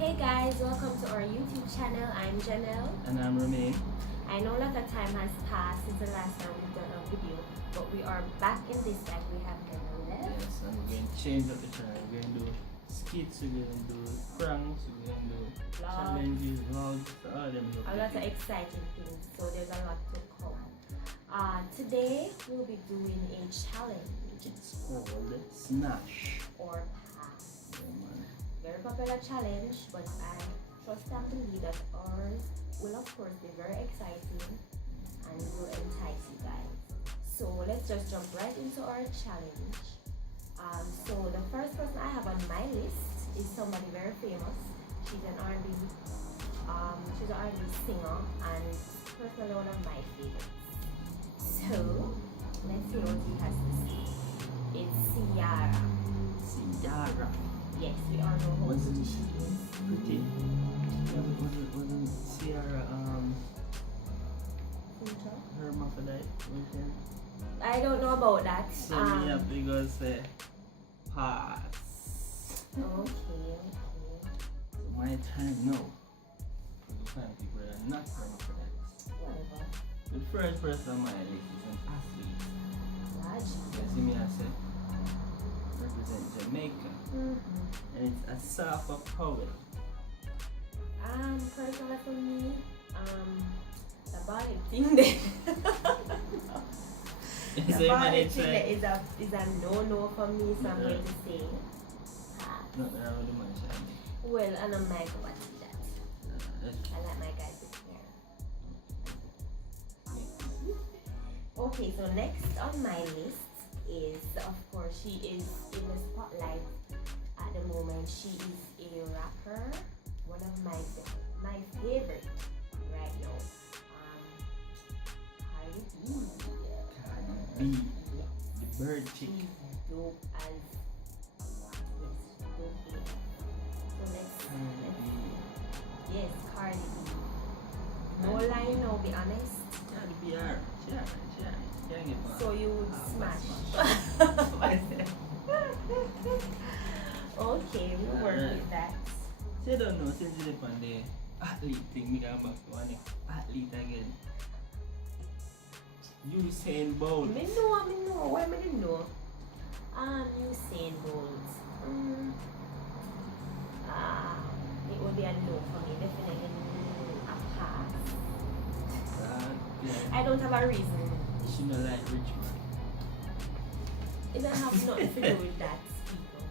Hey guys, welcome to our YouTube channel. I'm Janelle. And I'm Remy. I know a lot of time has passed since the last time we've done a video, but we are back in this time. We have never left. Yes, and we're going to change up the channel. We're going to do skits, we're going to do pranks, we're going to do challenges, vlogs, all them. A lot of exciting things, so there's a lot to come. Today we'll be doing a challenge. It's called Smash. Or Pass. Yeah, man. Very popular challenge, but I trust and believe that ours will of course be very exciting and will entice you guys. So let's just jump right into our challenge. So the first person I have on my list is somebody very famous. She's an R&B, she's an R&B singer and personally one of my favorites. So let's see what he has to say. It's Ciara. Ciara. Yes, we all know who Wasn't she is. pretty? Wasn't Ciara hermaphrodite? I don't know about that. So me up because pass. Okay. So my time now. To find people that are not hermaphrodites. Whatever. The first person on my list is an athlete. Large. You see me, I said, represent Jamaica. And it's a Safa poet. Personally for me, the body thing there. The body thing there is a no for me, so I'm going to say pass. No, I really want to say Well, and I'm like, what's that? I like my guys with hair. Okay, so next on my list is, of course, she is in the spotlight at the moment. She is a rapper, one of my favorite right now. Cardi B. Cardi B, the bird chick. She's dope as dope AF. So yes, Cardi B. No lie, no, be honest. Cardi B, she can't get one. So you would smash. Okay, we work with that. She don't know, since you live on the athlete thing, me come back to one athlete again. Usain Bolt. Me know. Why me didn't know? Usain Bolt. It would be a no for me. Definitely a pass. Yeah. I don't have a reason. She not like rich man. It don't have nothing to do with that, people.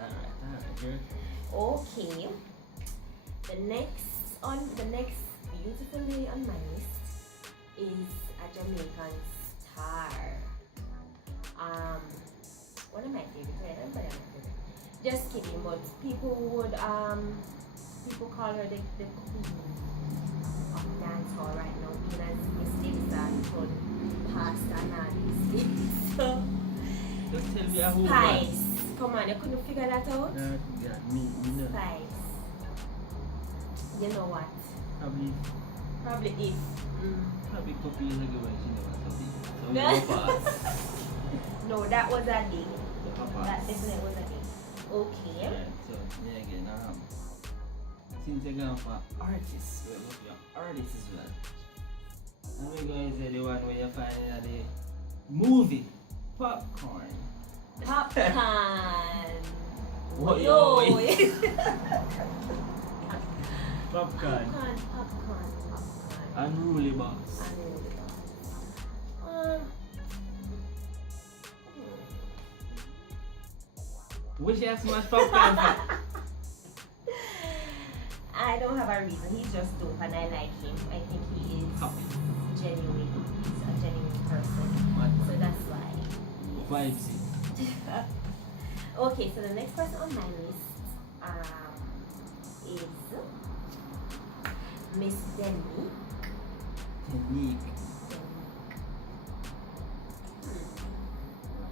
Alright, girl. Okay. The next beautiful lady on my list is a Jamaican star. One of my favorites. Just kidding, but people would people call her the queen of dancehall right now, being as Miss Lisa told Pastor and all these things. So Just tell me who Spice. Come on, you couldn't figure that out? Yeah, me no. Spice. You know what? Probably If. a couple years ago when she never saw it. So we No. go pass. No, that was a day. We go pass. That definitely was a day. Okay. Yeah, so yeah again, since you're going for artists, we're looking at artists as well. And we're going to say the one where you find in the movie Popcorn. Popcorn. What Yo. Popcorn. Popcorn. Unruly box. Wish you had so much popcorn for? I don't have a reason. He's just dope and I like him. I think he is genuine. He's a genuine person. So that's why. Vibes. Okay, so the next person on my list is Miss Demi. Technique.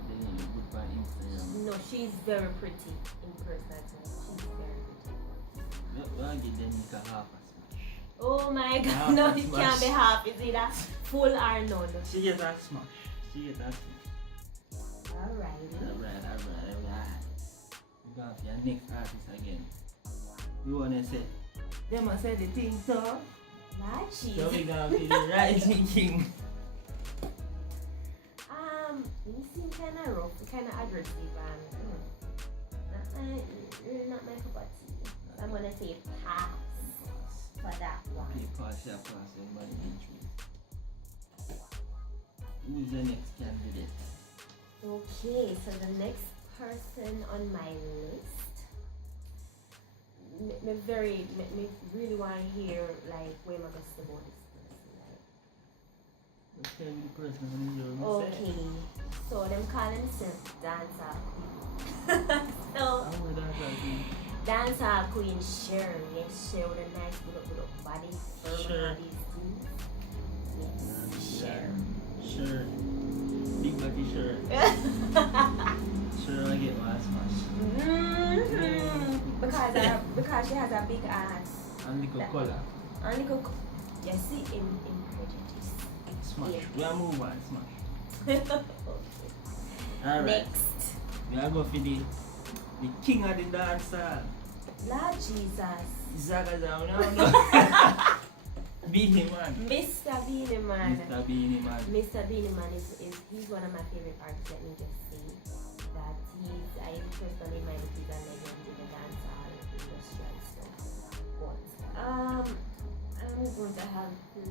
They need look good by Instagram. No, she's very pretty in person. She's very pretty. I'll give Danica half a smash. Oh my god, Half no, a it smash. can't be half. It's either full or none. She gets a smash. Alrighty. Alright. We're going for your next artist again. We wanna say, them a say the thing so. Lachi. So we gonna be the rising king. You seem kind of rough, kind of aggressive, and really not my cup of tea. I'm gonna say pass for that one. Okay, pass, everybody in truth. Who's the next candidate? Okay, so the next person on my list, me really want to hear like where am I gonna say about this person, like. Let's tell me the person on the Okay, so them call themselves dancer queen. So I'm with that. dancer queen Cher, yes, Cher with a nice good up body, firm Cher. and all these things. Yes, Cher. Sure. Big body shirt. Sure, I get my smash. Because she has a big ass. And little color. And little, you see in prejudice. Smash. Yeah. We are move on, smash. Okay. Alright. Next. We are going for the king of the dancer. Lord Jesus. Zaga down now. Beanie Man. Mr. Beanie Man. Mr. Beanie Man. Mr. Beanie Man he's one of my favorite artists. Let me just say that I personally mind he's a legend in the dancehall industry and stuff. But I'm going to have to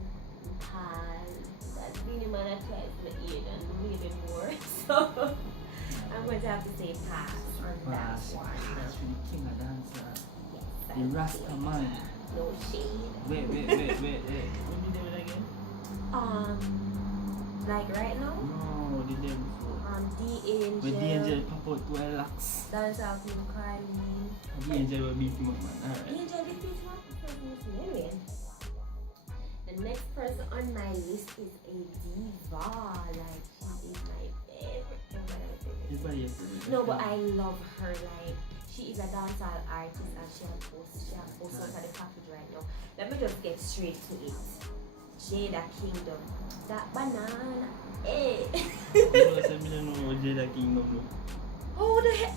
pass that Beanie Man tries to aid and really more. So I'm going to have to say pass on Pass. that one. Pass for the king of dancer. Yes, The Rasta man. no shade. Wait. What did you do it again? Like right now, No, the day before. The When the Angel, angel pop out to a lax. Dance Out Queen Carly. The angel will beat him up, man. Alright. Angel did this one anyway. The next person on my list is a diva. Like she is my favorite. Everybody has to No, but I love her. Like she is a dancehall artist and she has posted on the package right now. Let me just get straight to it. Jada Kingdom. That banana. Eh. You know, I don't know what Jada Kingdom look. How the heck?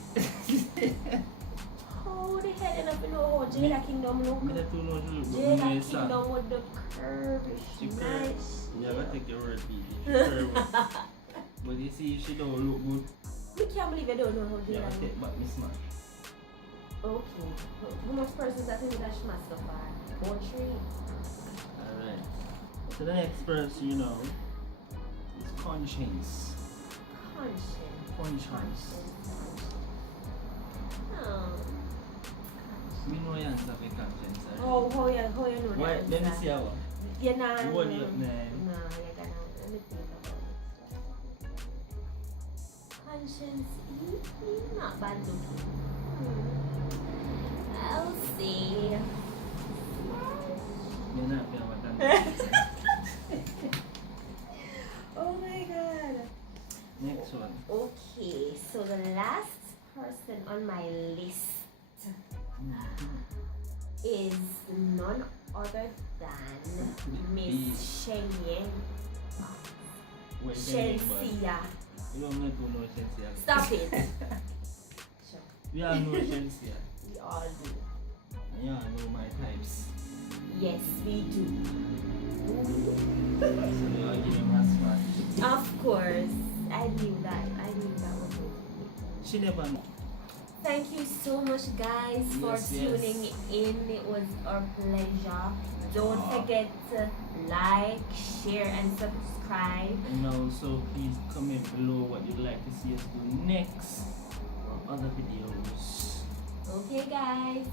How the hell enough to know how Jada Kingdom look? I don't know she look, but Jada me say Kingdom with the curve she is curve. nice. You gotta take your word, baby. She curve. But you see, she don't look good. We can't believe I don't know how You Jada gotta look. take back me smash. Okay. How much persons that think that she must so far? 4 3. Alright. So the next person, you know, is Conscience. Conscience. Oh. We know you answer for Conscience. Right? How you know that? Why? Let me see how. You're not. What do you man? No, you're gonna. Let me think about it. Conscience, he's not bad looking. I'll see. You're not gonna that. Oh my god. Next one. Okay, so the last person on my list is none other than Miss Shenyang. Wait, Shensia. you don't need to know Shensia. Stop it. Sure. We all know Shensia. We all do. And you all know my types. Yes, we do. So you all give him a smash. Of course. I knew that. Was it. She never know. Thank you so much, guys, for Yes, tuning in. It was our pleasure. Don't Aw. forget to like, share, and subscribe. And also, please comment below what you'd like to see us do next or other videos. Okay, guys.